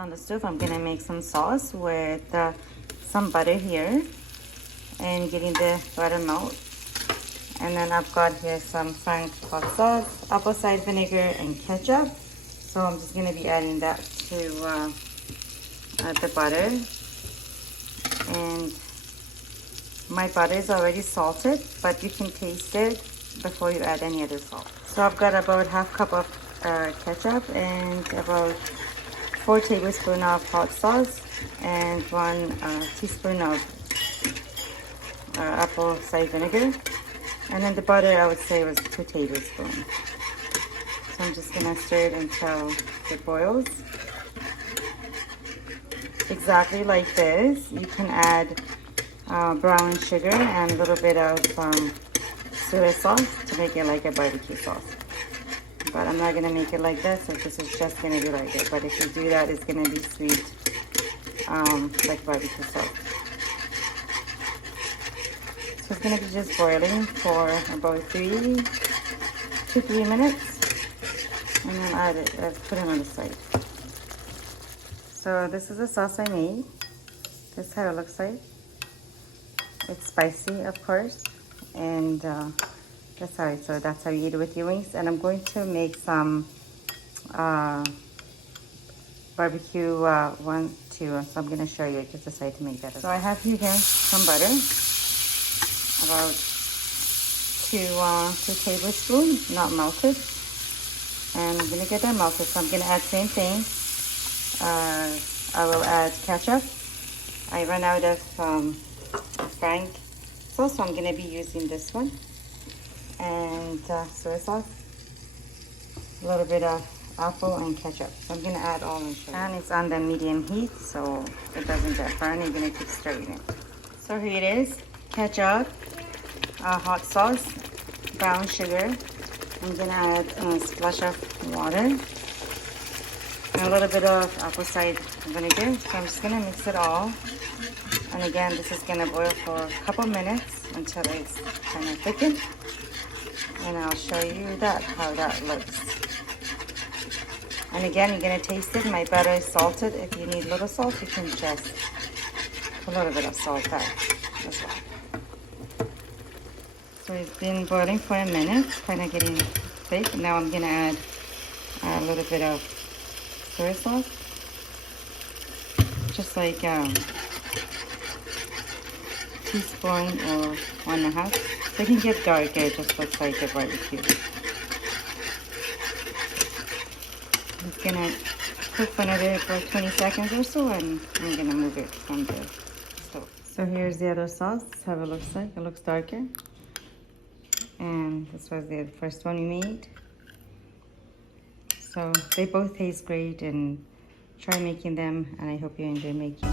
on the stove. I'm gonna make some sauce with some butter here and getting the butter melt. And then I've got here some Frank hot sauce, apple cider vinegar, and ketchup. So I'm just gonna be adding that to the butter. And my butter is already salted, but you can taste it before you add any other salt. So I've got about half cup of ketchup and about 4 tablespoons of hot sauce and 1 teaspoon of apple cider vinegar. And then the butter, I would say, was 2 tablespoons. So I'm just gonna stir it until it boils. Exactly like this. You can add brown sugar and a little bit of soy sauce to make it like a barbecue sauce. But I'm not gonna make it like that, so this is just gonna be like it. But if you do that, it's gonna be sweet, like barbecue sauce. So it's gonna be just boiling for about 2 to 3 minutes, and then I'll put it on the side. So this is the sauce I made. This is how it looks like. It's spicy, of course, and that's how you eat it with your wings. And I'm going to make some barbecue one too. So I'm going to show you. I just decided to make that. So I have here some butter, about 2 tablespoons, not melted. And I'm going to get that melted. So I'm going to add same thing. I will add ketchup. I ran out of Frank sauce, so I'm going to be using this one. And soy sauce, a little bit of apple and ketchup. So I'm going to add all in sugar. And it's on the medium heat, so it doesn't get burned. You're going to keep stirring it. So here it is: ketchup, hot sauce, brown sugar. I'm going to add a splash of water and a little bit of apple cider vinegar. So I'm just going to mix it all. And again, this is going to boil for a couple minutes until it's kind of thickened. And I'll show you how that looks. And again, you're going to taste it. My butter is salted. If you need a little salt, you can just put a little bit of salt out as well. So it's been boiling for a minute, kind of getting thick. Now I'm going to add a little bit of soy sauce. Just like teaspoon or 1.5. So it can get darker, it just looks like a barbecue. It's gonna cook for another 20 seconds or so, and I'm gonna move it from the stove. So here's the other sauce. This is how it looks like. It looks darker. And this was the first one we made. So they both taste great, and try making them, and I hope you enjoy making.